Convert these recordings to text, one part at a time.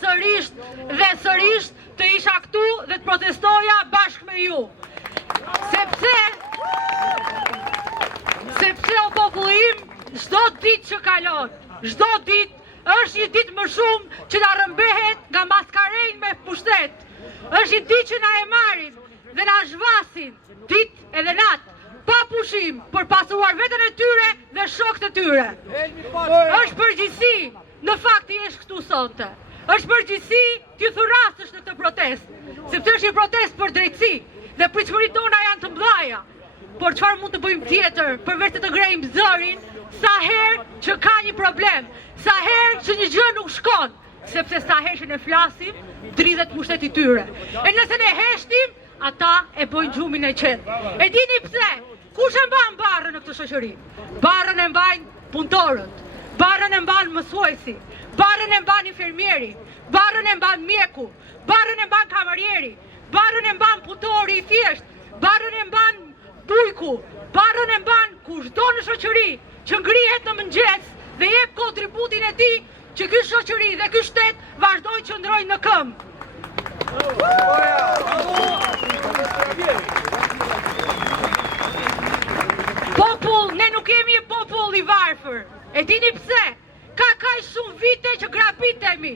sërish dhe sërish të isha këtu dhe të protestoja bashkë me ju. Sepse o popull im, çdo ditë që kalon, çdo ditë është një ditë më shumë që na rëmbehet nga maskarejnë me pushtet. Është një ditë që na e marrin dhe na zhvasin ditë edhe natë, pa pushim, për pasuar veten e tyre dhe shokët e tyre. Është përgjegjësi, në fakt i jesh këtu sonte. Është përgjegjësi t'ju thurasësh në këtë protestë, sepse është një protestë për drejtësi dhe pritshmëritë tona janë të mëdha. Por çfarë mund të bëjmë tjetër përveç të grejmë zërin sa herë që ka një problem, sa herë që një gjë nuk shkon, sepse sa herë që ne flasim, dridhet pushteti tyre. E nëse ne heshtim, ata e bojnë gjumin e qetë. E dini pse? Kush e mban barrën në këtë shoqëri? Barrën e mbajnë punëtorët, barrën e mban mësuesi, barrën e mban infermieri, barrën e mban mjeku, barrën e mban kamarieri, barrën e mban punëtori i thjesht, barrën e mban bujku, barrën e mban kushdo në shoqëri që ngrihet në mëngjes dhe jep kontributin e tij që ky shoqëri dhe ky shtet vazhdojnë që ndrojnë në këmbë. Popull, ne nuk jemi një popull i varfër. E dini pse? Ka kaq shumë vite që grabitemi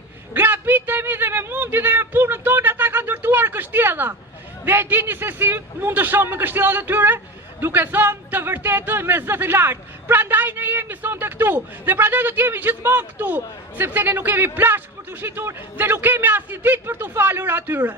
dhe me mundi dhe me punën tonë ata kanë ndërtuar kështjella. Dhe e dini se si mund të shohim me kështjellat e tyre? Duke thënë të vërtetën me zë të lartë. Prandaj ne jemi sonte këtu dhe prandaj do të jemi gjithmonë këtu, sepse ne nuk kemi plashk për të shitur dhe nuk kemi asnjë ditë për t'u falur atyre.